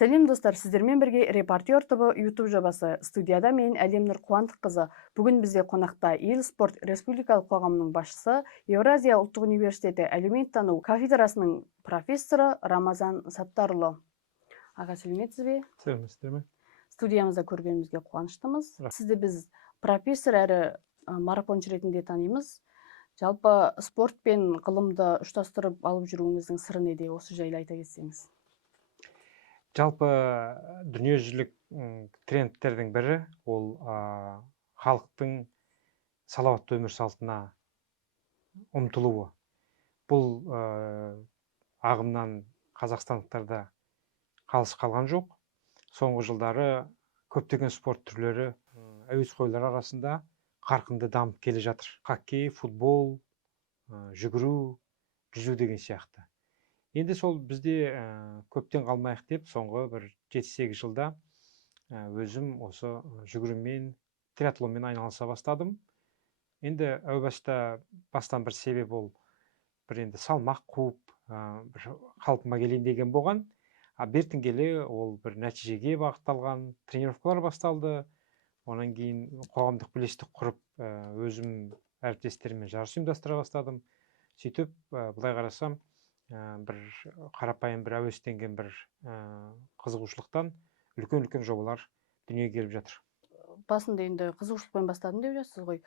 Сәлем достар, сіздермен бірге Репортер ТВ YouTube жобасы. Студияда мен Әлемнұр Қуандыққызы. Бүгін бізде қонақта Ел спорт республикалық қоғамының басшысы, Еуразия ұлттық университеті әлеуметтану кафедрасының профессоры Рамазан Саттарұлы. Аға, сәлеметсіз бе? Сәлеметсіздер ме? Студиямызда көргенімізге қуаныштымыз. Сізді біз профессор әрі марафоншы ретінде танимыз. Жалпы спорт пен ғылымды ұштастырып алып жүруіңіздің сыры неде? Осы жайлы айта кетсеңіз. Жалпы дүниежүзілік трендтердің бірі ол халықтың салауатты өмір салтына ұмтылуы. Бұл ағымнан қазақстандықтарда қалыс қалған жоқ. Соңғы жылдары көптеген спорт түрлері әуесқойлар арасында қарқынды дамып келе жатыр. Хоккей, футбол, жүгіру, жүзу деген сияқты. Енді сол бізде көптен қалмайық деп, соңғы бір 7-8 жылда өзім осы жүгірумен, триатлонмен айналыса бастадым. Енді әу бастан бір себеп ол бір енді салмақ қуып, бір қалпыма келейін деген болған. Бертін келе ол бір нәтижеге бағытталған тренировкалар басталды. Онан кейін қоғамдық бірлестік құрып, өзім әріптестеріммен жарыс ұйымдастыра бастадым. Сөйтіп, былай қарасам, бір қарапайым бір әуестенген бір қызығушылықтан үлкен жобалар дүниеге келіп жатыр. Басында енді қызығушылықпен бастадым деп жатсыз ғой.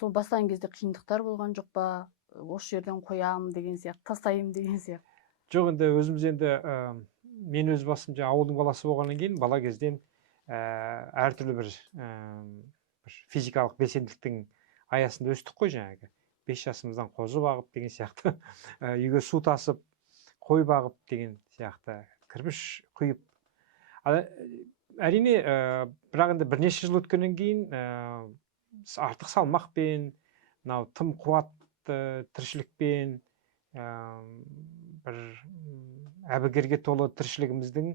Сол бастаған кезде қиындықтар болған жоқ па? Осы жерден қоямын деген сияқты, тастаймын деген сияқты. Жоқ, енді өзіміз енді мен өз басым ауылдың баласы болғаннан кейін бала кезден әртүрлі бір физикалық белсенділіктің аясында өстік қой жаңағы. 5 жасымыздан қозы бағып деген сияқты, үйге су тасып, қой бағып деген сияқты, кірпіш құйып. Әрине, бірақ енді бірнеше жыл өткеннен кейін артық салмақпен, тым қуатты тіршілікпен, бір әбігерге толы тіршілігіміздің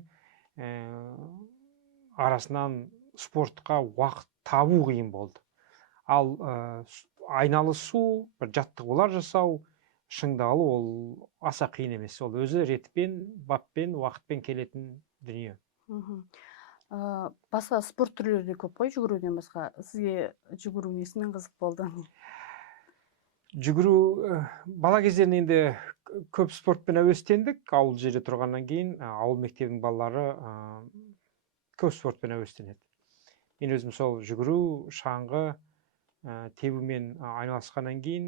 арасынан спортқа уақыт табу қиын болды. Ал айналысу, бір жаттығулар жасау, шыңдалу ол аса қиын емес. Ол өзі ретпен, баппен, уақытпен келетін дүние. Басқа спорт түрлері де көп қой, жүгіруден басқа. Сізге жүгіру несімен қызық болды? Жүгіру, бала кезден енді көп спортпен әуестендік. Ауыл жерде тұрғаннан кейін ауыл мектебінің балалары көп спортпен әуестенеді. Мен өзім сол жүгіру, шаңғы, тебумен айналысқаннан кейін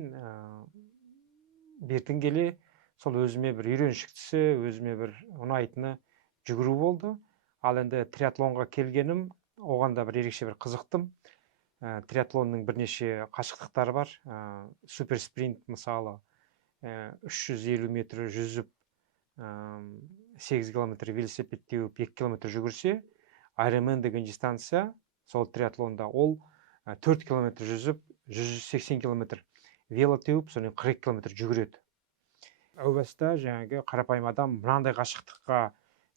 бертін келе сол өзіме бір үйреншіктісі, өзіме бір ұнайтыны жүгіру болды. Ал енді триатлонға келгенім, оған да бір ерекше бір қызықтым. Триатлонның бірнеше қашықтықтары бар. Супер спринт мысалы 350 метр жүзіп, 8 километр велосипед теуіп, 2 километр жүгірсе, Ironman деген дистанция сол триатлонда ол 4 километр жүзіп, 180 километр вело теуіп, соны 40 километр жүгіреді. Әу баста жаңағы қарапайым адам мынандай қашықтыққа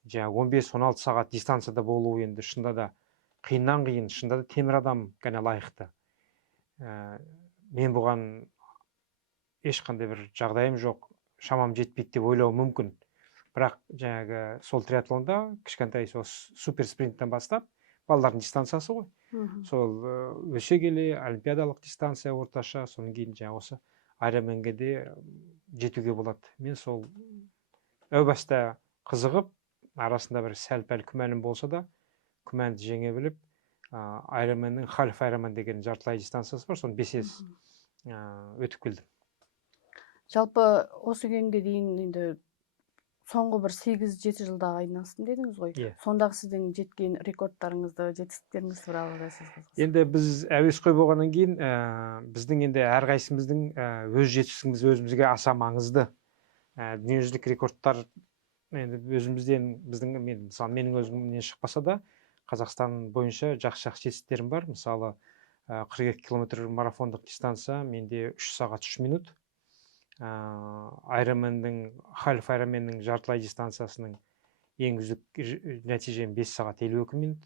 15-16 сағат дистанцияда болу енді шында да қиыннан қиын, шында да темір адам ғана лайықты. Мен бұған ешқандай бір жағдайым жоқ, шамам жетпейді деп ойлауым мүмкін. Бірақ жаңағы сол триатлонда кішкентай сол супер спринттен бастап, балалардың дистанциясы ғой. Сол өсе келе олимпиадалық дистанция орташа, соның кейін осы Ironman'ге де жетуге болады. Мен сол әу баста қызығып, арасында бір сәл-пәл күмәнім болса да, күмәнді жеңе біліп, Ironman'ның Half Ironman деген жартылай дистанциясы бар, соны 5 өтіп келдім. Жалпы осы күнге дейін енді соңғы бір 8-7 жылдағы айналыстым дедіңіз ғой. Сондағы сіздің жеткен рекордтарыңызды, жетістіктеріңізді туралы айтасыз. Енді біз әуесқой болғаннан кейін, біздің енді әрқайсымыздың өз жетістігіміз өзімізге аса маңызды. Дүниежүзілік рекордтар енді өзімізден, мысалы менің өзімнен шықпаса да, Қазақстан бойынша жақсы жетістіктерім бар. Мысалы 42 километр марафондық дистанция, менде 3 сағат 3 минут. Half Ironman'ның жартылай дистанциясының ең үздік нәтижем 5 сағат 52 минут.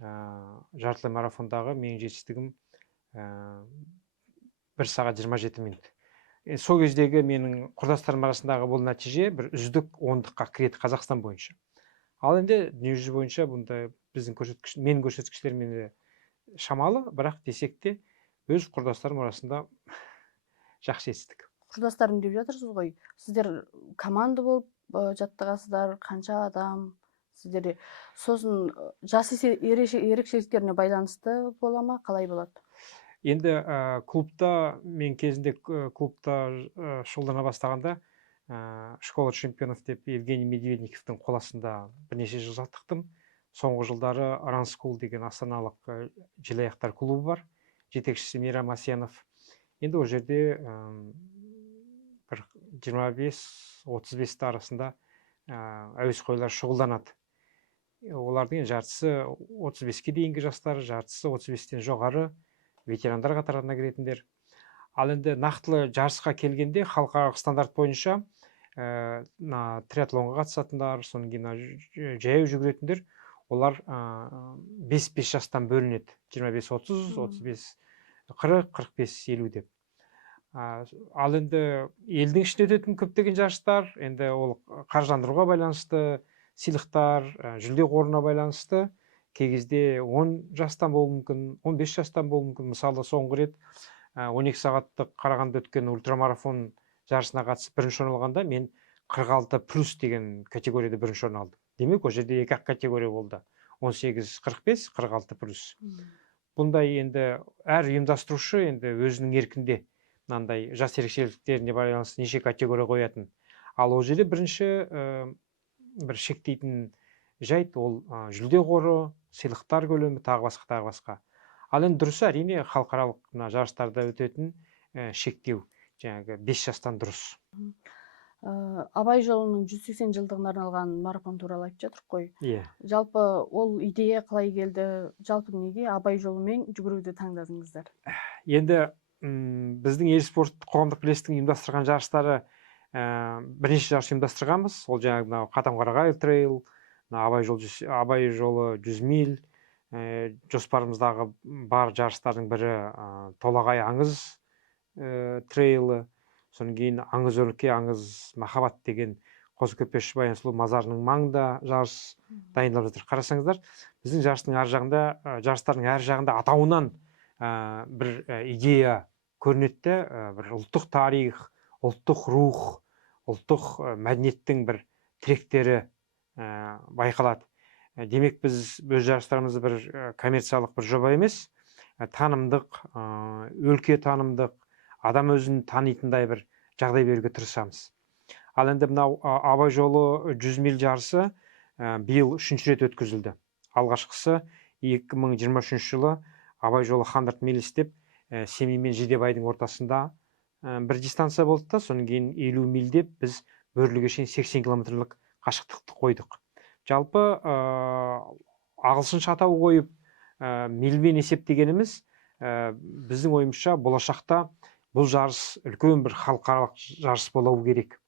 жартылай марафондағы менің жетістігім 1 сағат 27 минут. Сол кездегі менің құрдастарым арасындағы бұл нәтиже бір үздік 10-қа кіреді Қазақстан бойынша. Ал енді дүниежүзі бойынша бұндай біздің менің көрсеткіштерім енді шамалы, бірақ десек те өз құрдастарым арасында жақсы жетістік. Құрдастарым деп жатырсыз ғой. Сіздер команда болып жаттығасыздар, қанша адам? Сіздерде сосын жас ерекшеліктеріне байланысты бола ма, қалай болады? Енді клубта, мен кезінде клубта шұғылдана бастағанда школа чемпионов деп Евгений Медведниковтың қоластында бірнеше жыл жаттықтым. Соңғы жылдары Ранскул деген астаналық желаяқтар клубы бар. Жетекшісі Мейрам Асенов. Енді ол жерде бір 25-35 арасында әуесқойлар шұғылданады. Олардың жартысы 35-ке дейінгі жастар, жартысы 35-тен жоғары ветерандар қатарына кіретіндер. Ал енді нақтылы жарысқа келгенде халықаралық стандарт бойынша триатлонға қатысатындар, содан кейін жаяу жүгіретіндер, олар 5 жастан бөлінеді. 25-30, 35-40, 45-50 деп. Ал енді елдің ішінде өтетін көптеген жарыстар, енді ол қаржыландыруға байланысты, сыйлықтар, жүлде қорына байланысты, кей кезде 10 жастан болуы мүмкін, 15 жастан болуы мүмкін. Мысалы, соңғы рет 12 сағаттық Қарағандыда өткен ультрамарафон жарысына қатысып бірінші орын алғанда мен 46+ деген категорияда бірінші орын алдым. Демек, ол жерде 2-ақ категория болды. 18-45, 46+. Бұндай енді әр ұйымдастырушы енді өзінің еркінде мынандай жас ерекшеліктеріне байланысты неше категория қоятын. Ал ол жерде бірінші бір шектейтін жайт ол жүлде қоры, сыйлықтар көлемі, тағы басқа. Ал енді дұрысы әрине халықаралық жарыстарда өтетін шектеу, жаңағы 5 жастан дұрыс. Абай жолының 180 жылдығына арналған марафон туралы айтып жатырық қой. Иә. Жалпы ол идея қалай келді? Жалпы неге Абай жолымен жүгіруді таңдадыңыздар? Енді біздің ел спорт қоғамдық бірлестігінің ұйымдастырған жарыстары бірнеше жарыс ұйымдастырғанбыз. Ол жаңағы Қатам-Қарағай трейл, Абай жолы 100 миль, жоспарымыздағы бар жарыстардың бірі Толағай аңыз трейлі, содан кейін аңыз өлке, аңыз махаббат деген Қозы-Көпеш Баян Сұлу мазарының маңында жарыс дайындалып жатыр. Қарасаңыздар, біздің жарыстардың әр жағында атауынан бір идея көрінетті, бір ұлттық тарих, ұлттық рух, ұлттық мәдениеттің бір тіректері байқалады. Демек, біз өз жарыстарымызды бір коммерциялық бір жоба емес, танымдық, өлке танымдық, адам өзін танитындай бір жағдай беруге тырысамыз. Ал енді мынау Абай жолы 100 миль жарысы биыл 3-ші рет өткізілді. Алғашқысы 2023 жылы Абай жолы 100 миль деп Семей мен Жидебайдың ортасында бір дистанция болды да, содан кейін 50 миль деп біз Бөрліге шейін 80 километрлік қашықтықты қойдық. Жалпы ағылшынша атау қойып мильмен есептегеніміз біздің ойымызша болашақта бұл жарыс үлкен бір халықаралық жарыс болуы керек.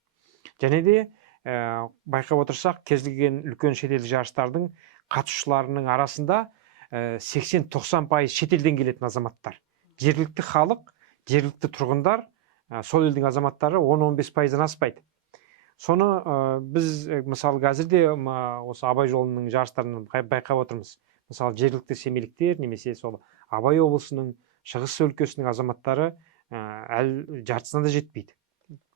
Және де байқап отырсақ, кез келген үлкен шетелдік жарыстардың қатысушыларының арасында 80-90% шетелден келетін азаматтар. Жергілікті халық, жергілікті тұрғындар, сол елдің азаматтары 10-15%-дан аспайды. Соны біз мысалы қазірде осы Абай жолының жарыстарынан байқап отырмыз. Мысалы жергілікті семейліктер немесе сол Абай облысының, Шығыс өлкесінің азаматтары жартысына да жетпейді.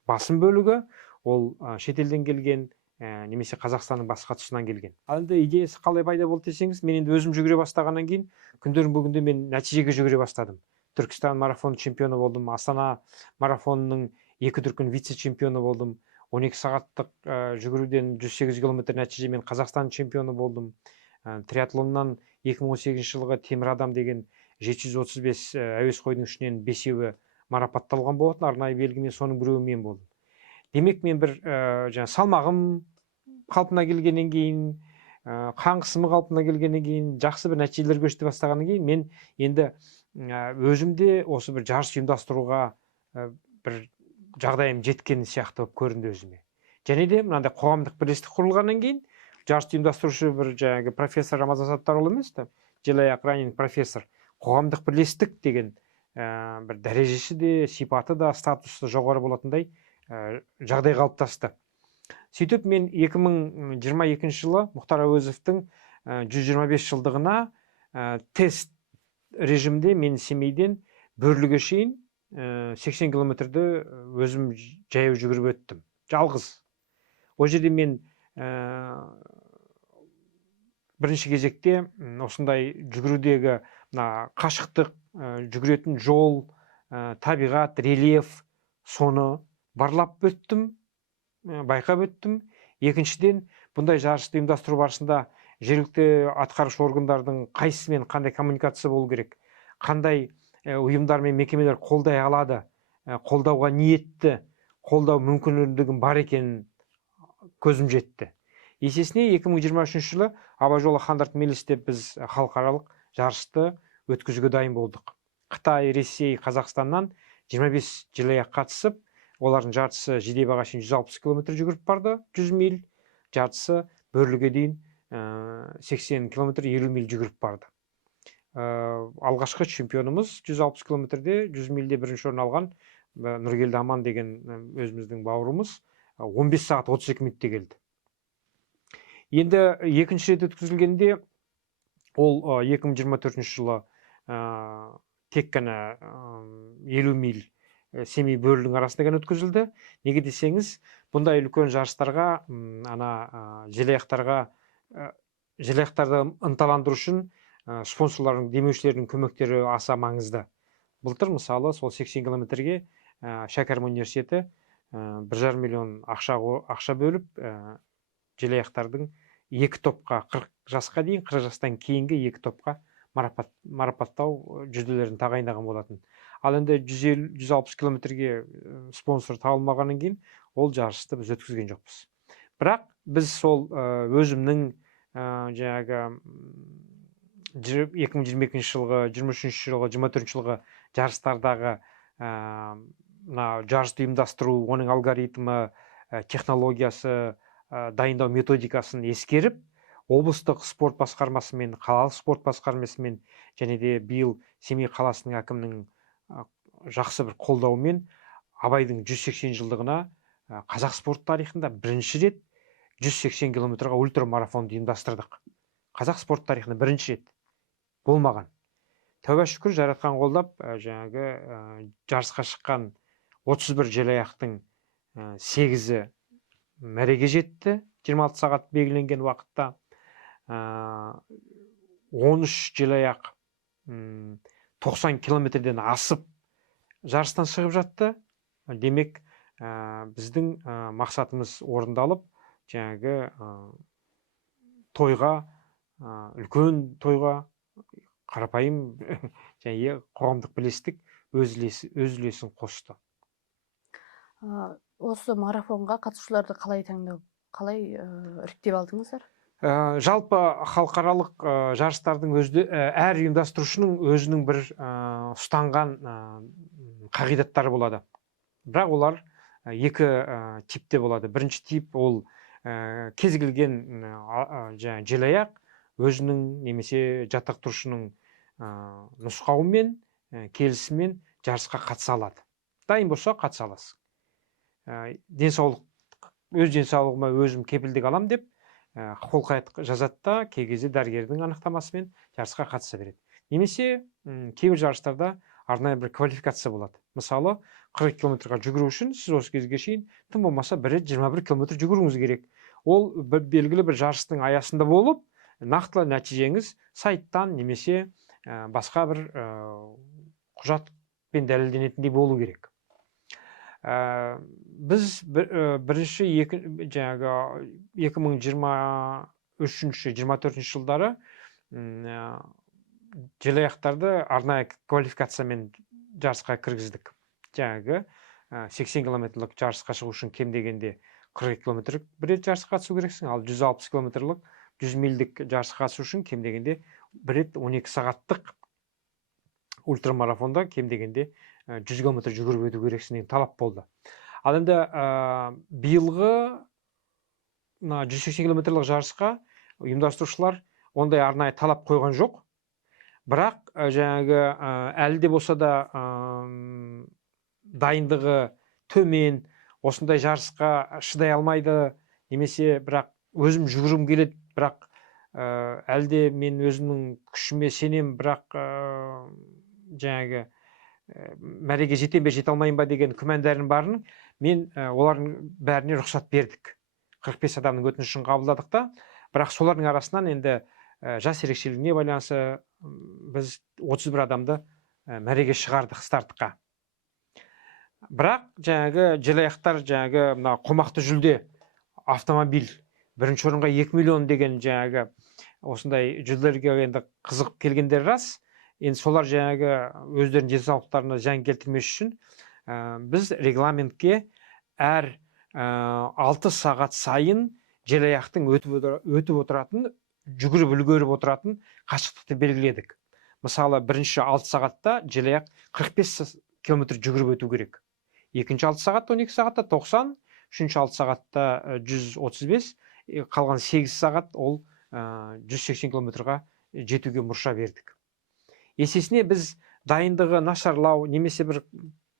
Басым бөлігі ол шетелден келген, немесе Қазақстанның басқа тұсынан келген. Ал енді идеясы қалай пайда болды десеңіз, мен енді өзім жүгіре бастағаннан кейін күндердің бүгінде мен нәтижеге жүгіре бастадым. Түркістан марафон чемпионы болдым, Астана марафонының 2 дүркін вице-чемпионы болдым. 12 сағаттық жүгіруден 108 километр нәтижемен Қазақстан чемпионы болдым. Триатлоннан 2018 жылғы Темір адам деген 735 әуесқойдың ішінен 5-еуі марапатталған болатын, арнайы белгімен, соның біреуі мен болдым. Демек, мен бір салмағым қалпына келгеннен кейін, қан қысымы қалпына келгеннен кейін, жақсы бір нәтижелер көрсете бастағаннан кейін, мен енді өзімде осы бір жарыс ұйымдастыруға бір жағдайым жеткен сияқты болып көрінді өзіме. Және де мынандай қоғамдық бірлестік құрылғаннан кейін жарыс ұйымдастырушы бір жаңағы профессор Рамазан Саттарұлы емес, желаяқ раннинг профессор қоғамдық бірлестік деген бір дәрежесі де сипаты да статусы жоғары болатындай жағдай қалыптасты. Сөйтіп мен 2022 жылы Мұхтар Әуезовтің 125 жылдығына тест режимде мен Семейден Бөрліге шейін 80 километрді өзім жаяу жүгіріп өттім. Жалғыз. Ол жерде мен бірінші кезекте осындай жүгірудегі қашықтық, жүгіретін жол, табиғат, рельеф, соны барлап өттім, байқап өттім. Екіншіден, бұндай жарысты ұйымдастыру барысында жергілікті атқарушы органдардың қайсысымен қандай коммуникация болу керек, қандай ұйымдар мен мекемелер қолдай алады, қолдауға ниетті, қолдау мүмкіндігін бар екенін көзім жетті. Есесіне 2023 жылы Абай жолы Хандарт Мелисте біз халықаралық жарысты өткізуге дайын болдық. Қытай, Ресей, Қазақстаннан 25 желаяқ қатысып, олардың жартысы Жидебайға шейін 160 км жүгіріп барды, 100 миль, жартысы Бөрліге дейін 80 км 50 миль жүгіріп барды. Алғашқы чемпионымыз 160 км-де 100 мильде бірінші орын алған Нұргелді Аман деген өзіміздің бауырымыз 15 сағат 32 минутте келді. Енді екінші рет өткізілгенде ол 2024 жылы тек қана 50 миль Семей Бөрлінің арасында ғана өткізілді. Неге десеңіз, бұндай үлкен жарыстарға, желаяқтарды ынталандыру үшін спонсорлардың, демеушілердің көмектері аса маңызды. Былтыр мысалы сол 80 километрге Шәкәрім университеті 1,5 миллион ақша бөліп, желаяқтардың 2 топқа, 40 жасқа дейін, 40 жастан кейінгі 2 топқа марапаттау жүлделерін тағайындаған болатын. Ал енді 160 километрге спонсор табылмағаннан кейін ол жарысты біз өткізген жоқпыз. Бірақ біз сол өзімнің жаңағы 2022 жылғы, 23 жылғы, 24 жылғы жарыстардағы жарысты ұйымдастыру, оның алгоритмі, технологиясы, дайындау методикасын ескеріп, облыстық спорт басқармасымен, қалалық спорт басқармасымен және де биыл Семей қаласының әкімінің жақсы бір қолдауымен Абайдың 180 жылдығына қазақ спорт тарихында бірінші рет 180 километрға ультрамарафонды ұйымдастырдық. Қазақ спорт тарихында бірінші рет болмаған. Тәуба шүкір, жаратқан қолдап, жаңағы жарысқа шыққан 31 желаяқтың 8-і мәреге жетті. 26 сағат белгіленген уақытта 13 желаяқ 90 километрден асып жарыстан шығып жатты. Демек, біздің мақсатымыз орындалып, жаңағы тойға, үлкен тойға, қарапайым және қоғамдық бірлестік өз үлесін қосты. Осы марафонға қатысушыларды қалай таңдау, қалай іріктеп алдыңыздар? Жалпы халықаралық жарыстардың әр ұйымдастырушының өзінің бір ұстанған қағидаттары болады. Бірақ олар екі типте болады. Бірінші тип ол кез келген желаяқ өзінің немесе жаттықтырушының нұсқауымен, келісімен жарысқа қатыса алады. Дайын болса қатыса аласың. Өз денсаулығыма өзім кепілдік алам деп қолқайт жазады да, кей кезде дәрігердің анықтамасымен жарысқа қатыса береді. Немесе кейбір жарыстарда арнайы бір квалификация болады. Мысалы, 40 километрға жүгіру үшін сіз осы кезге шейін тым болмаса 21 километр жүгіруіңіз керек. Ол белгілі бір жарыстың аясында болып, нақтылы нәтижеңіз сайттан немесе басқа бір құжатпен дәлелденетіндей болу керек. Біз бірінші 2023-24 жылдары желаяқтарды арнайы квалификациямен жарысқа кіргіздік. Жаңағы 80 километрлік жарысқа шығу үшін кем дегенде 40 километр бір рет жарысқа қатысу керексің, ал 160 километрлік 100 мильдік жарысқа қатысу үшін кем дегенде бір рет 12 сағаттық ультрамарафонда кем дегенде 100 километр жүгіріп өту керексің деген талап болды. Ал енді биылғы 180 километрлік жарысқа ұйымдастырушылар ондай арнайы талап қойған жоқ. бірақ жаңағы әлі де болса да дайындығы төмен, осындай жарысқа шыдай алмайды, немесе бірақ өзім жүгіргім келеді, бірақ әлде мен өзімнің күшіме сенем, бірақ жаңағы мәреге жетем бе жете алмайын ба деген күмәндарым барын мен олардың бәріне рұқсат бердік. 45 адамның өтінішін қабылдадық та, бірақ солардың арасынан енді жас ерекшелігіне байланысты біз 31 адамды мәреге шығардық стартқа. Бірақ жаңағы желаяқтар жаңағы мына қомақты жүлде автомобиль, бірінші орынға 2 миллион деген жаңағы осындай жүлделерге енді қызығып келгендер рас. Енді солар жаңағы өздерінің денсаулықтарына зиян келтірмес үшін біз регламентке әр 6 сағат сайын желаяқтың өтіп отыратын, жүгіріп үлгеріп отыратын қашықтықты белгіледік. Мысалы, бірінші 6 сағатта желаяқ 45 километр жүгіріп өту керек. Екінші 6 сағатта 12 сағатта 90, үшінші 6 сағатта 135, қалған 8 сағат ол 180 километрға жетуге мұрша бердік. Есесіне біз дайындығы нашарлау, немесе бір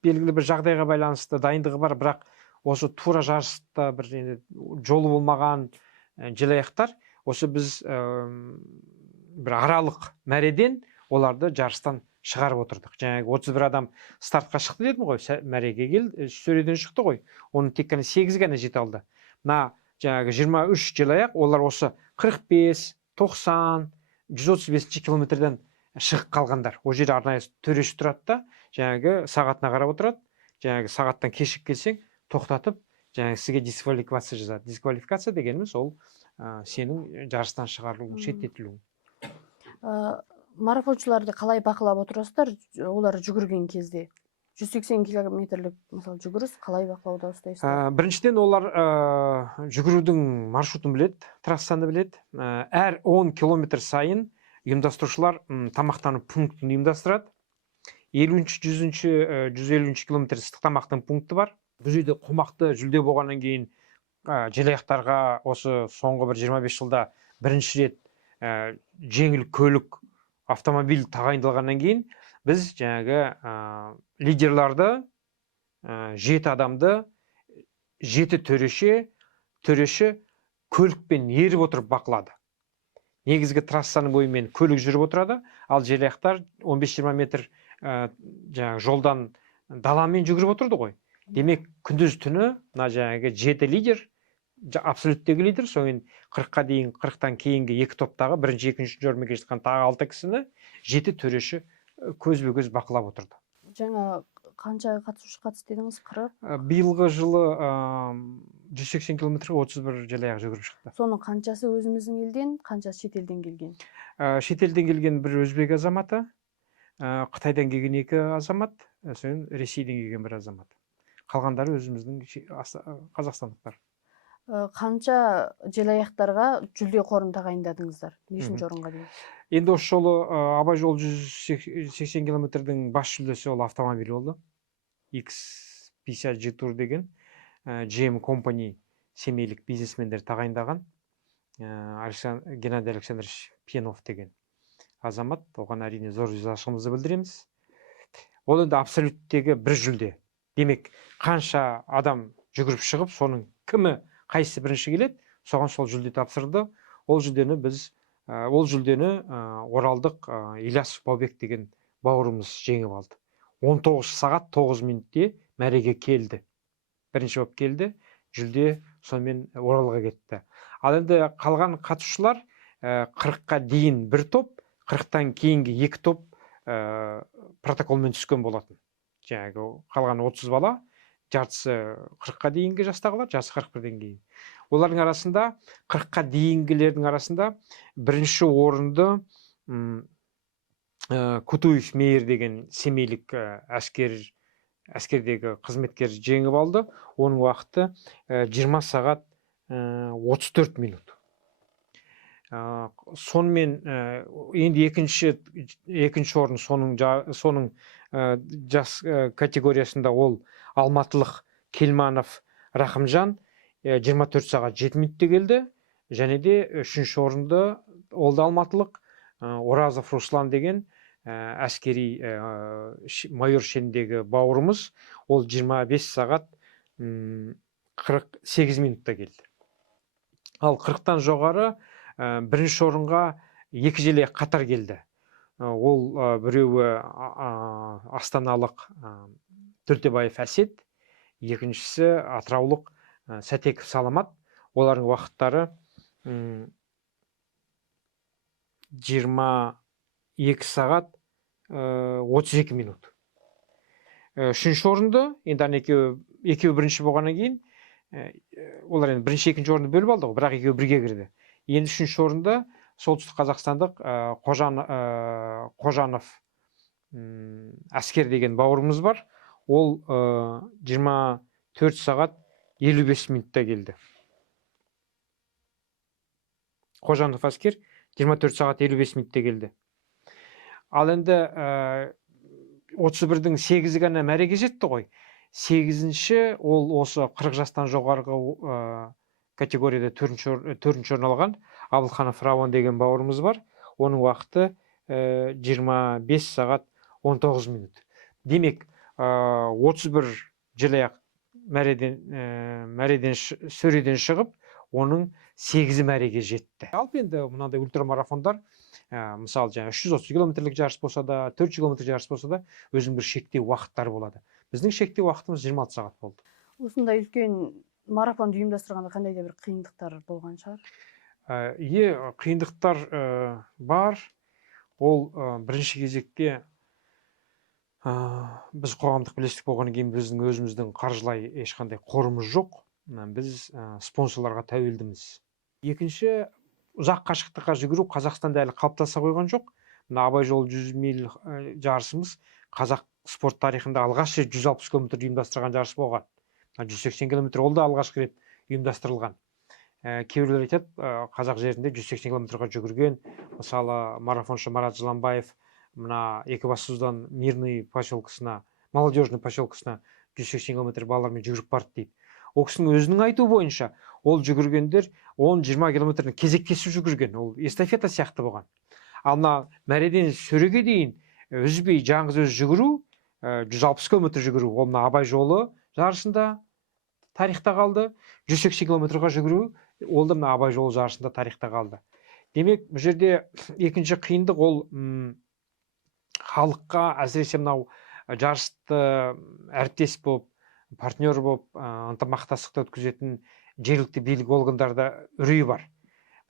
белгілі бір жағдайға байланысты дайындығы бар, бірақ осы тура жарыста бір жолы болмаған желаяқтар, осы біз бір аралық мәреден оларды жарыстан шығарып отырдық. Жаңағы 31 адам стартқа шықты дедім ғой, мәреге келді, сөреден шықты ғой. Оның тек қана 8 ғана жете алды. Мына жаңағы 23 желаяқ, олар осы 45, 90, 135 километрден шығып қалғандар. О жерде арнайы төреші тұрады да, жаңағы сағатына қарап отырады. Жаңағы сағаттан кешіп келсең, тоқтатып, жаңағы сізге дисквалификация жазады. Дисквалификация дегеніміз ол сенің жарыстан шығарылуың, шеттетілуің. Марафоншыларды қалай бақылап отырасыздар, олар жүгірген кезде? 180 километрлік мысалы жүгіріс қалай бақылауда ұстайсыздар? Біріншіден олар жүгірудің маршрутын біледі, трассаны біледі. Әр 10 километр сайын ұйымдастырушылар тамақтану пунктін ұйымдастырады. 50-100, 150 километр ыстық тамақтың пункті бар. Бұл жерде қомақты жүлде болғаннан кейін желаяқтарға осы соңғы бір 25 жылда бірінші рет жеңіл көлік, автомобиль тағайындалғаннан кейін біз жаңағы лидерларды, 7 адамды, 7 төреші көлікпен еріп отырып бақылады. Негізгі трассаның бойымен көлік жүріп отырады, ал желаяқтар 15-20 метр жаңағы жолдан даламен жүгіріп отырды ғой. Демек, күндіз түні жаңағы 7 лидер, абсолюттегі лидер, соң 40-қа дейін, 40-тан кейінгі 2 топтағы бірінші, екінші жормен кеткен тағы 6 кісіні 7 төреші көзбе-көз бақылап отырды. Жаңа қанша қатысушы қатысты дедіңіз? 40? Биылғы жылы 180 километрге 31 желаяқ жүгіріп шықты. Соның қаншасы өзіміздің елден, қаншасы шетелден келген? Шетелден келген бір өзбек азаматы, Қытайдан келген 2 азамат, Ресейден келген 1 азамат. Қалғандары өзіміздің қазақстандықтар. Қанша желаяқтарға жүлде қорын тағайындадыңыздар? Нешінші орынға дейін? Енді осы жолы Абай жолы 180 километрдің бас жүлдесі ол автомобиль болды. X50 G-Tour деген GM компани семейлік бизнесмендер тағайындаған. Геннадий Александрович Пенов деген азамат, оған әрине зор ризашылығымызды білдіреміз. Ол енді абсолюттегі бір жүлде. Демек, қанша адам жүгіріп шығып, соның кімі қайсы бірінші келеді, соған сол жүлде тапсырды. Ол жүлдені оралдық Ильяс Баубек деген бауырымыз жеңіп алды. 19 сағат 9 минутте мәреге келді. Бірінші болып келді, жүлде сонымен Оралға кетті. Ал енді қалған қатысушылар 40-қа дейін бір топ, 40-тан кейінгі 2 топ протоколмен түскен болатын. Жаңағы қалған 30 бала, жартысы 40-қа дейінгі жастағылар, жасы 41-ден кейін. Олардың арасында, 40-қа дейінгілердің арасында бірінші орынды Кутуев Мейер деген семейлік әскердегі қызметкер жеңіп алды. Оның уақыты 20 сағат 34 минут. Сонымен енді екінші орын соның жас категориясында ол алматылық Келманов Рахымжан 24 сағат 7 минутте келді. Және де үшінші орынды ол да алматылық Оразов Руслан деген әскери майор шеніндегі бауырымыз ол 25 сағат 48 минутта келді. Ал 40-тан жоғары бірінші орынға екі желе қатар келді. Ол біреуі астаналық Төлтебаев Әсет, екіншісі атыраулық Сәтеков Саламат. Олардың уақыттары 22 сағат 32 минут. Үшінші орынды, енді екеуі бірінші болғаннан кейін, олар енді бірінші екінші орынды бөліп алды, бірақ екеуі бірге кірді. Енді үшінші орында солтүстік қазақстандық Қожанов әскер деген бауырымыз бар. Ол 24 сағат 55 минутта келді. Қожанов әскер 24 сағат 55 минутта келді. Ал енді 31-дің 8-і ғана мәреге жетті ғой. 8-ші ол осы 40 жастан жоғарғы категорияда 4-ші орын алған Абылханов Рауан деген бауырымыз бар. Оның уақыты 25 сағат 19 минут. Демек, 31 жылаяқ сөреден шығып, оның 8-і мәреге жетті. Алып енді мынандай ультрамарафондар, мысалы 330 километрлік жарыс болса да, 400 километрлік жарыс болса да, өзінің бір шектеу уақыттары болады. Біздің шектеу уақытымыз 26 сағат болды. Осындай үлкен марафонды ұйымдастырғанда қандай да бір қиындықтар болған шығар? Қиындықтар бар. Ол бірінші кезекте біз қоғамдық бірлестік болғаннан кейін біздің өзіміздің қаржылай ешқандай қорымыз жоқ. Біз спонсорларға тәуелдіміз. Екінші, ұзақ қашықтыққа жүгіру Қазақстанда әлі қалыптаса қойған жоқ. Абай жолы 100 миль жарысымыз қазақ спорт тарихында алғаш рет 160 км ұйымдастырған жарыс болған. 180 км ол да алғашқы рет ұйымдастырылған. Кейбіреулер айтады, қазақ жерінде 180 км жүгірген, мысалы марафоншы Марат Жыланбаев мына Екібастұздан Мирный поселкесіне, молодежный поселкесіне 180 км балалармен жүгіріп барды дейді. Ол кісінің өзінің айтуы бойынша, ол жүгіргендер 10-20 км кезектесіп жүгірген, ол эстафета сияқты болған. Ал мына мәреден сөреге дейін үзбей жаңғыз өз жүгіру, 160 км жүгіру, ол мына Абай жолы жарысында тарихта қалды. 180 км-ға жүгіру, ол да мына Абай жолы жарысында тарихта қалды. Демек, бұл жерде екінші қиындық ол халыққа, әсіресе мынау жарысты әріптес болып, партнер болып, ынтымақтастықта өткізетін жергілікті билік органдарда үрей бар.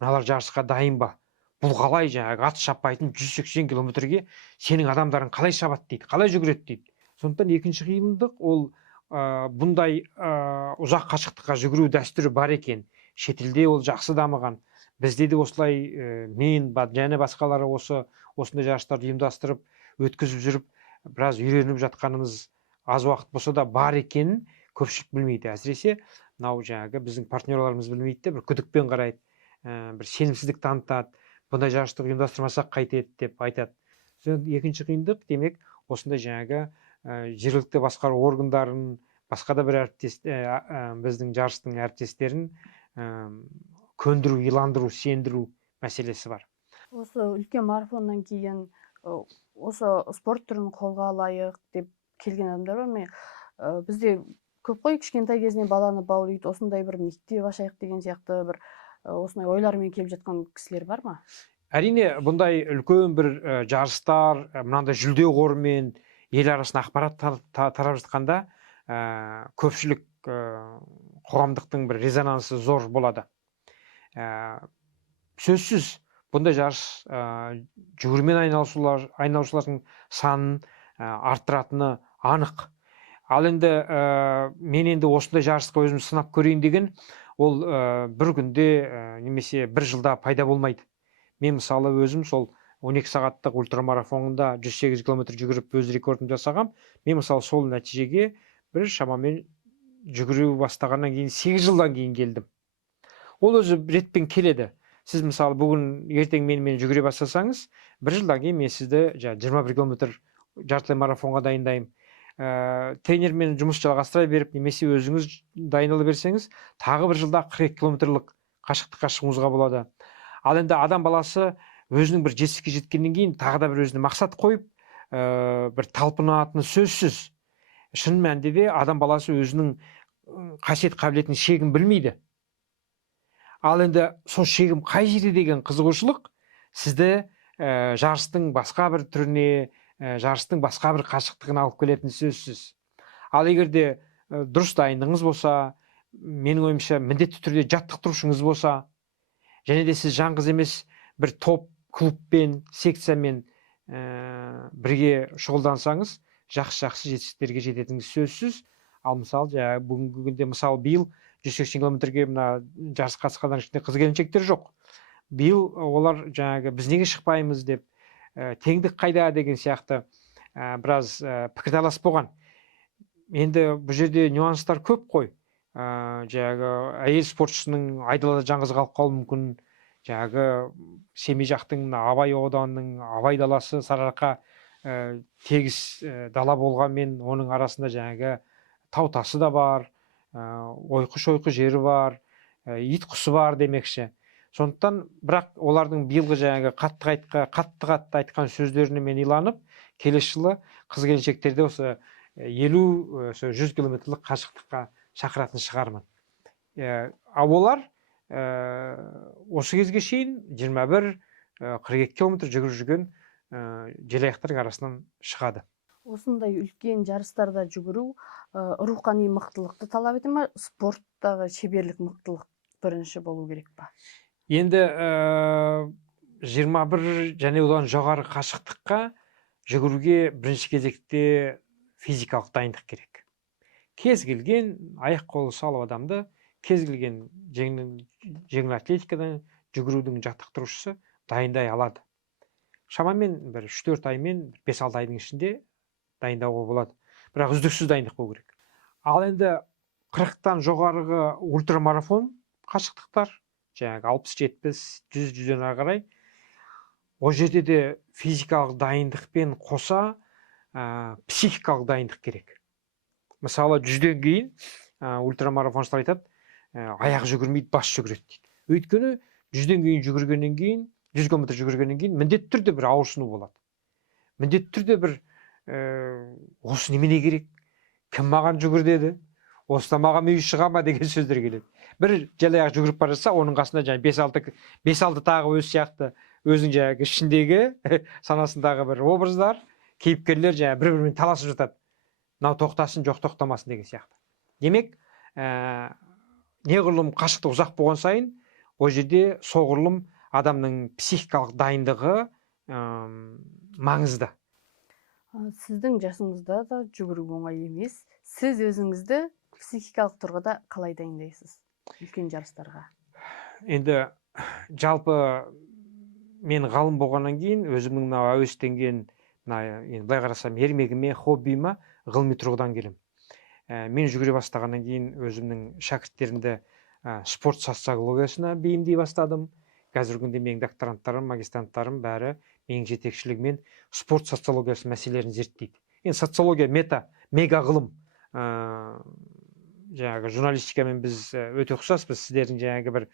Мыналар жарысқа дайын ба? Бұл қалай жаңағы ат шаппайтын 180 км-ге сенің адамдарың қалай шабады дейді, қалай жүгіреді дейді. Сондықтан екінші қиындық ол бұндай ұзақ қашықтыққа жүгіру дәстүрі бар екен. Шетелде ол жақсы дамыған. Бізде де осылай мен және басқалары осындай жарыстарды ұйымдастырып, өткізіп жүріп, біраз үйреніп жатқанымыз аз уақыт болса да бар екенін көпшілік білмейді. Әсіресе мынау жаңағы біздің партнерларымыз білмейді, бір күдікпен қарайды, бір сенімсіздік танытады. Бұндай жарысты ұйымдастырмасақ қайтеді деп айтады. Екінші қиындық, демек, осындай жаңағы жергілікті басқару органдарын, басқа да бір біздің жарыстың әріптестерін көндіру, иландыру, сендіру мәселесі бар. Осы үлкен марафоннан кейін осы спорт түрін қолға алайық деп келген адамдар бар ма? Бізде көп қой, кішкентай кезінен баланы баулиды, осындай бір мектеп ашайық деген сияқты бір осындай ойлармен келіп жатқан кісілер бар ма? Әрине, бұндай үлкен бір жарыстар, мынандай жүлде қорымен ел арасында ақпарат тарап жатқанда, көпшілік қоғамдықтың бір резонансы зор болады. Сөзсіз, бұндай жарыс жүгірумен айналысушылардың санын арттыратыны анық. Ал енді мен енді осындай жарысқа өзім сынап көрейін деген, ол бір күнде немесе бір жылда пайда болмайды. Мен мысалы өзім сол 12 сағаттық ультрамарафонында 108 км жүгіріп өз рекордым жасағам. Мен мысалы сол нәтижеге бір шамамен жүгіру бастағаннан кейін 8 жылдан кейін келдім. Ол өзі ретпен келеді. Сіз мысалы бүгін ертең менімен жүгіре бастасаңыз, бір жылдан кейін мен сізді 21 км жартылай марафонға дайындаймын. Тренермен жұмыс жалғастыра беріп, немесе өзіңіз дайындала берсеңіз, тағы бір жылда 42 км қашықтыққа шығуыңызға болады. Ал енді адам баласы өзінің бір жетістікке жеткеннен кейін тағы да бір өзіне мақсат қойып бір талпынатыны сөзсіз. Шын мәнінде де адам баласы өзінің қасиет қабілетінің шегін білмейді. Ал енді сол шегім қай жерде деген қызығушылық сізді жарыстың басқа бір түріне, жарыстың басқа бір қашықтығына алып келетін сөзсіз. Ал егер де дұрыс дайындығыңыз болса, менің ойымша міндетті түрде жаттықтырушыңыз болса, және де сіз жалғыз емес бір топ, клубпен, секциямен бірге шұғылдансаңыз, жақсы жетістіктерге жететініңіз сөзсіз. Ал мысалы, бүгінгі күнде мысалы биыл 180 километрге мына жарыс қатысқандар ішінде қыз-келіншектер жоқ. Биыл олар біз неге шықпаймыз деп, теңдік қайда деген сияқты біраз пікірталас болған. Енді бұл жерде нюанстар көп қой. Әйел спортшысының айдалада жалғыз қалып қалуы мүмкін. Семей жақтың Абай ауданының Абай даласы Сарыарқа тегіс дала болғанмен, оның арасында тау-тасы да бар, ойқы-шойқы жері бар, ит құсы бар демекші. Сондықтан, бірақ олардың биылғы қатты айтқан сөздеріне мен иланып, келесі жылы қыз-келіншектерде осы 50-100 километрлік қашықтыққа шақыратын шығармын. Олар осы кезге шейін 21-42 километр жүгіріп жүрген желаяқтардың арасынан шығады. Осындай үлкен жарыстарда жүгіру рухани мықтылықты талап ете ме, спорттағы шеберлік мықтылық бірінші болу керек па? Енді 21 және одан жоғары қашықтыққа жүгіруге бірінші кезекте физикалық дайындық керек. Кез келген аяқ-қолы сау адамды, кез келген жеңіл атлетикадан жүгірудің жаттықтырушысы дайындай алады. Шамамен 3-4 ай мен 5-6 айдың ішінде дайындауға болады. Бірақ үздіксіз дайындық болу керек. Ал енді 40-тан жоғарғы ультрамарафон қашықтықтар, 60-70, 100-100-ден ары қарай, ол жерде де физикалық дайындықпен қоса психикалық дайындық керек. Мысалы, 100-ден кейін ультрамарафоншылар айтады, аяқ жүгірмейді, бас жүгіреді дейді. Өйткені 100-ден кейін жүгіргеннен кейін, 100 км жүгіргеннен кейін міндетті түрде бір ауырсыну болады. Міндетті түрде бір осы немене керек, кім маған жүгір деді, осыда маған мүйіз шыға ма деген сөздер келеді. Бір желаяқ жүгіріп бара жатса, оның қасында 5-6 тағы өз сияқты өзінің ішіндегі санасындағы бір образдар, кейіпкерлер бір-бірімен таласып жатады. Мынау тоқтасын, жоқ тоқтамасын деген сияқты. Демек, неғұрлым қашықтық ұзақ болған сайын, ол жерде соғұрлым адамның психикалық дайындығы маңызды. Сіздің жасыңызда да жүгіру оңай емес. Сіз өзіңізді психикалық тұрғыда қалай дайындайсыз үлкен жарыстарға? Енді жалпы мен ғалым болғаннан кейін өзімнің әуестенген, былай қарасам, ермегіме, хоббиіме ғылыми тұрғыдан келем. Мен жүгіре бастағаннан кейін өзімнің шәкірттерімді спорт социологиясына бейімдей бастадым. Қазіргі күнде менің докторанттарым, магистранттарым бәрі менің жетекшілігімен спорт социологиясы мәселелерін зерттейді. Енді социология мега ғылым. Журналистикамен біз өте ұқсаспыз. Сіздердің бір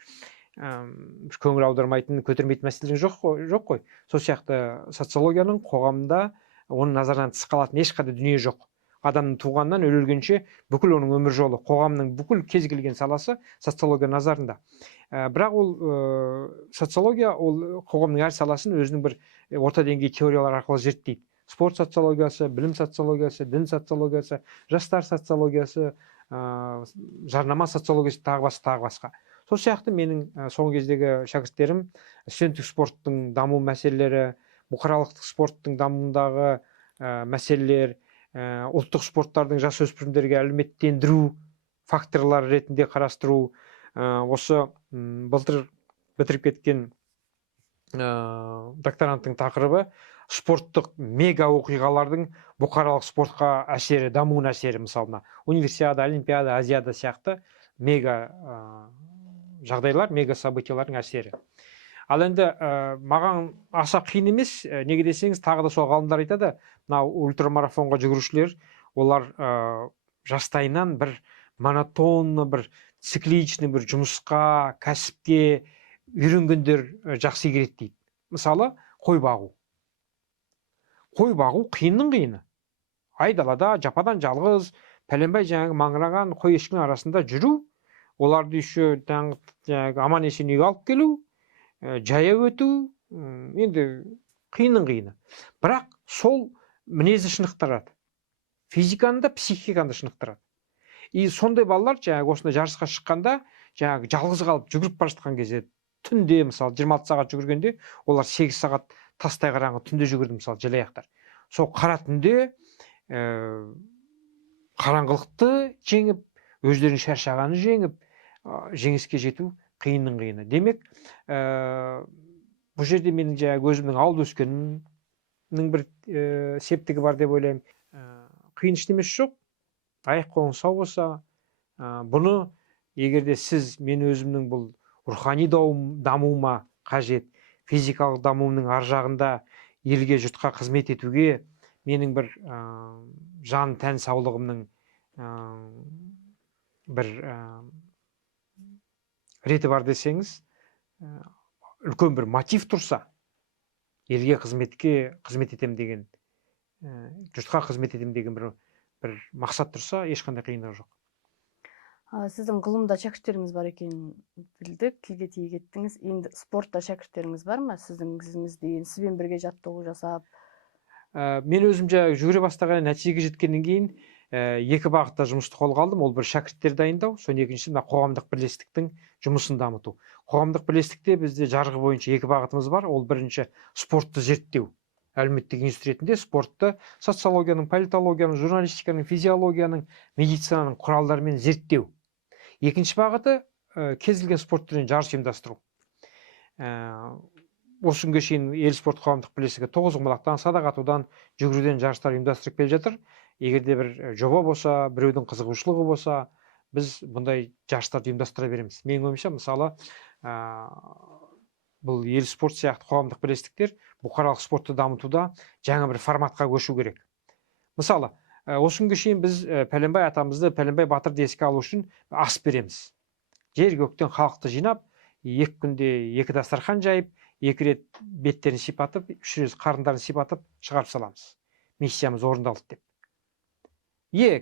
көңіл аудармайтын, көтермейтін мәселелер жоқ қой. Сол сияқты социологияның қоғамда оның назардан тыс қалатын ешқандай дүние жоқ. Адамның туғаннан өлгенше бүкіл оның өмір жолы, қоғамның бүкіл кез келген саласы социология назарында. Бірақ ол социология, ол қоғамның әр саласын өзінің бір орта деңгей теориялар арқылы зерттейді. Спорт социологиясы, білім социологиясы, дін социологиясы, жастар социологиясы, жарнама социологиясы, тағы басқа. Сол сияқты менің соңғы кездегі шәкірттерім студенттік спорттың даму мәселелері, бұқаралық спорттың дамуындағы мәселелер, ұлттық спорттардың жасөспірімдерге әлеуметтендіру факторлары ретінде қарастыру, осы былтыр бітіріп кеткен докторанттың тақырыбы спорттық мега оқиғалардың бұқаралық спортқа әсері, дамуын әсері, мысалына универсиада, олимпиада, азиада сияқты мега жағдайлар, мега событиялардың әсері. Ал енді маған аса қиын емес, неге десеңіз, тағы да сол ғалымдар айтады, мынау ультрамарафонға жүгірушілер, олар жастайынан бір монотонны, бір цикличный бір жұмысқа, кәсіпке үйренгендер жақсы игереді дейді. Мысалы, қой бағу. Қой бағу қиынның қиыны. Айдалада жападан жалғыз пәленбай жаңағы маңыраған қой ешкінің арасында жүру, оларды еще жаңағы аман есен үйге алып келу, жаяу өту, енді қиынның қиыны. Бірақ сол мінезі шынықтырады. Физиканы да, психиканы да шынықтырады. И сондай балалар жаңағы осындай жарысқа шыққанда, жаңағы жалғыз қалып жүгіріп бара жатқан кезде, түнде мысалы 26 сағат жүгіргенде, олар 8 сағат тастай қараңғы түнде жүгірді мысалы желаяқтар. Сол қара түнде қараңғылықты жеңіп, өздерінің шаршағанын жеңіп, жеңіске жету қиынның қиыны. Демек, бұл жерде менің жаңағы өзімнің ауылда өскенімнің бір септігі бар деп ойлаймын. Қиын ештемесі жоқ. Аяқ қолың сау болса, бұны егерде сіз мен өзімнің бұл рухани дамуыма қажет, физикалық дамуымның ар жағында елге, жұртқа қызмет етуге, менің бір жан тән саулығымның бір реті бар десеңіз, үлкен бір мотив тұрса, елге қызмет етем деген, жұртқа қызмет етем деген бір мақсат тұрса, ешқандай қиындығы жоқ. Сіздің ғылымда шәкірттеріңіз бар екенін білдік, тілге тиек еттіңіз. Енді спортта шәкірттеріңіз бар ма? Сіздің ізіңізден, сізбен бірге жаттығу жасап? Мен өзім жүгіре бастаған нәтижеге жеткеннен кейін екі бағытта жұмысты қолға алдым. Ол бір шәкірттер дайындау, сосын екіншісі қоғамдық бірлестіктің жұмысын дамыту. Қоғамдық бірлестікте бізде жарғы бойынша екі бағытымыз бар. Ол бірінші спортты зерттеу. Әлеуметтік институт ретінде спортты социологияның, политологияның, журналистиканың, физиологияның, медицинаның құралдарымен зерттеу. Екінші бағыты кез келген спорт түрінен жарыс ұйымдастыру. Осы күнге шейін ел спорт қоғамдық бірлестігі тоғызқұмалақтан, садақ атудан, жүгіруден жарыстар ұйымдастырып келе жатыр. Егерде бір жоба болса, біреудің қызығушылығы болса, біз бұндай жарыстарды ұйымдастыра береміз. Менің ойымша, мысалы, бұл ел спорт сияқты қоғамдық бірлестіктер бұқаралық спортты дамытуда жаңа бір форматқа көшу керек. Мысалы, осы күнге шейін біз пәленбай атамызды, пәленбай батырды еске алу үшін ас береміз. Жер көктен халықты жинап, екі күнде екі дастархан жайып, екі рет беттерін сипатып, үш рет қарындарын сипатып шығарып саламыз. Миссиямыз орындалды деп.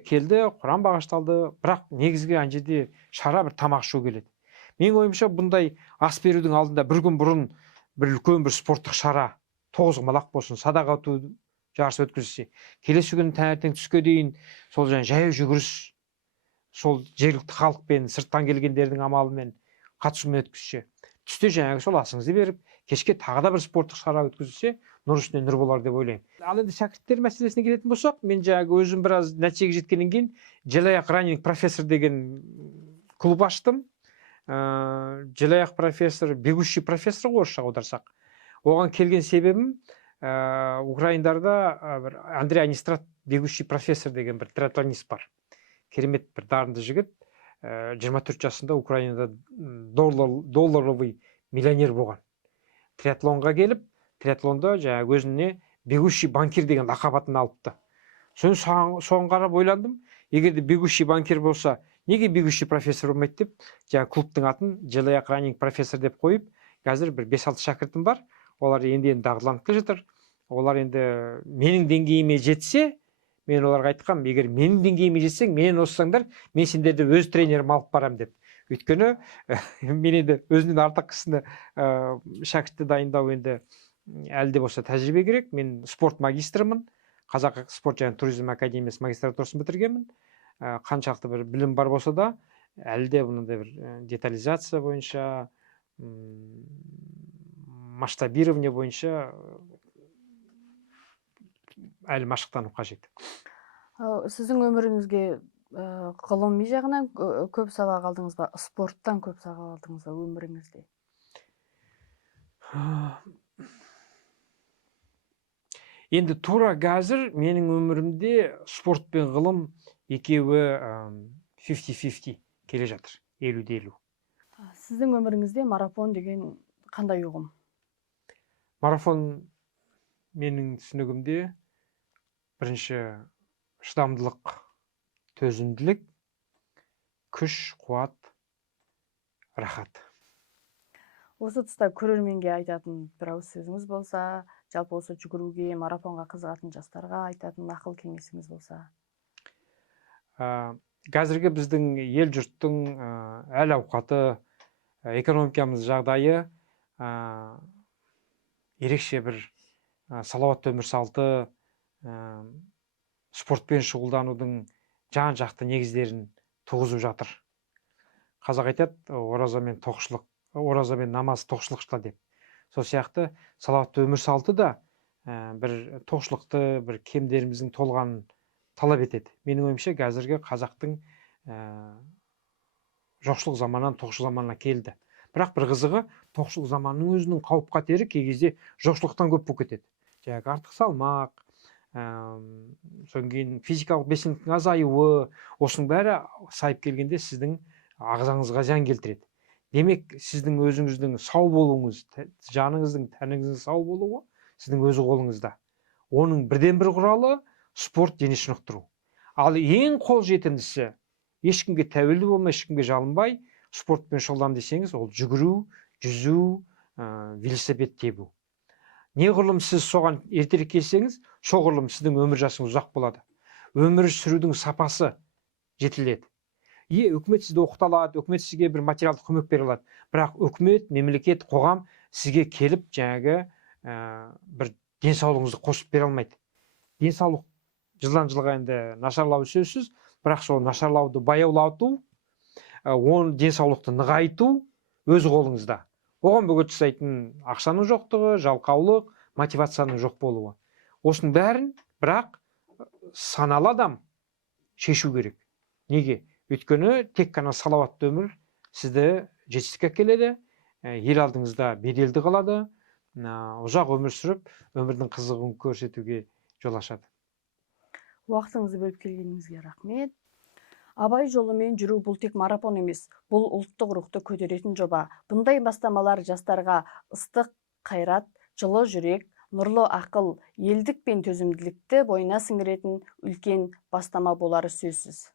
Келді, құран бағышталды, бірақ негізгі ана жерде шара бір тамақ ішу келеді. Менің ойымша, бұндай ас берудің алдында бір күн бұрын бір үлкен бір спорттық шара, тоғызқұмалақ болсын, садақ ату жарыс өткізілсе, келесі күні таңертең түске дейін сол жаяу жүгіріс, сол жергілікті халықпен, сырттан келгендердің амалымен қатысумен өткізсе, түсте жаңағы сол асыңызды беріп, кешке тағы да бір спорттық шара өткізілсе, нұр үстіне нұр болар деп ойлаймын. Ал енді шәкірттер мәселесіне келетін болсақ, мен жаңағы өзім біраз нәтижеге жеткеннен кейін желаяқ раннинг профессор деген клуб аштым. Желаяқ профессор, бегущий профессор орысшаға аударсақ. Оған келген себебім, украиндарда Андрей Анистрат бегущий профессор деген бір триатлонист бар. Керемет бір дарынды жігіт, 24 жасында Украинада долларовый миллионер болған. Триатлонға келіп, триатлонда өзіне бегущий банкир деген лақап атын алыпты. Соған қарап ойландым, егерде бегущий банкир болса, неге бегущий профессор болмайды деп, клубтың атын желаяқ раннинг профессор деп қойып, қазір бір 5-6 шәкіртім бар. Олар енді дағдыланып келе жатыр. Олар енді менің деңгейіме жетсе, мен оларға айтқам, егер менің деңгейіме жетсең, менен осысаңдар, мен сендерді өз тренерім алып барам деп. Өйткені мен енді өзінен артық кісіні шәкіртті дайындау енді әлі де болса тәжірибе керек. Мен спорт магистрымын. Қазақ спорт және туризм академиясы магистратурасын бітіргенмін. Қаншалықты бір білім бар болса да, әлі де бұндай бір детализация бойынша, масштабирование бойынша әлі машықтану қажет. Сіздің өміріңізге ғылыми жағынан көп сабақ алдыңыз ба, спорттан көп сабақ алдыңыз ба өміріңізде? Енді тура қазір менің өмірімде спорт пен ғылым екеуі 50-50 келе жатыр, 50-50. Сіздің өміріңізде марафон деген қандай ұғым? Марафон менің түсінігімде бірінші шыдамдылық, төзімділік, күш, қуат, рахат. Осы тұста көрерменге айтатын бір ауыз сөзіңіз болса, жалпы осы жүгіруге, марафонға қызығатын жастарға айтатын ақыл кеңесіңіз болса. Қазіргі біздің ел жұрттың әл ауқаты, экономикамыз жағдайы ерекше бір салауатты өмір салты, спортпен шұғылданудың жан-жақты негіздерін туғызып жатыр. Қазақ айтады, ораза мен намаз тоқшылықта деп. Сол сияқты салауатты өмір салты да бір тоқшылықты, бір кемдеріміздің толғанын талап етеді. Менің ойымша қазіргі қазақтың жоқшылық заманнан тоқшылық заманына келді. Бірақ бір қызығы, тоқшылық заманның өзінің қауіп қатері кей кезде жоқшылықтан көп болып кетеді. Жаңағы артық салмақ, содан кейін физикалық белсенділіктің азаюы, осының бәрі сайып келгенде сіздің ағзаңызға зиян келтіреді. Демек, сіздің өзіңіздің сау болуыңыз, жаныңыздың, тәніңіздің сау болуы сіздің өз қолыңызда. Оның бірден бір құралы спорт, дене шынықтыру. Ал ең қол жетімдісі, ешкімге тәуелді болмай, ешкімге жалынбай спортпен шұғылданам десеңіз, ол жүгіру, жүзу, велосипед тебу. Неғұрлым сіз соған ертерек келсеңіз, соғұрлым сіздің өмір жасыңыз ұзақ болады. Өмір сүрудің сапасы жетіледі. Үкімет сізді оқыта алады, үкімет сізге бір материалдық көмек бере алады. Бірақ үкімет, мемлекет, қоғам сізге келіп жаңағы бір денсаулығыңызды қосып бере алмайды. Денсаулық жылдан жылға енді нашарлауы сөзсіз, бірақ сол нашарлауды баяулату, оны денсаулықты нығайту өз қолыңызда. Оған бөгет жасайтын ақшаның жоқтығы, жалқаулық, мотивацияның жоқ болуы. Осының бәрін бірақ саналы адам шешу керек. Неге? Өйткені тек қана салауатты өмір сізді жетістікке әкеледі, ел алдыңызда беделді қалады, ұзақ өмір сүріп, өмірдің қызығын көрсетуге жол ашады. Уақытыңызды бөліп келгеніңізге рахмет. Абай жолымен жүру бұл тек марафон емес, бұл ұлттық рухты көтеретін жоба. Бұндай бастамалар жастарға ыстық қайрат, жылы жүрек, нұрлы ақыл, елдік пен төзімділікті бойына сіңіретін үлкен бастама болары сөзсіз.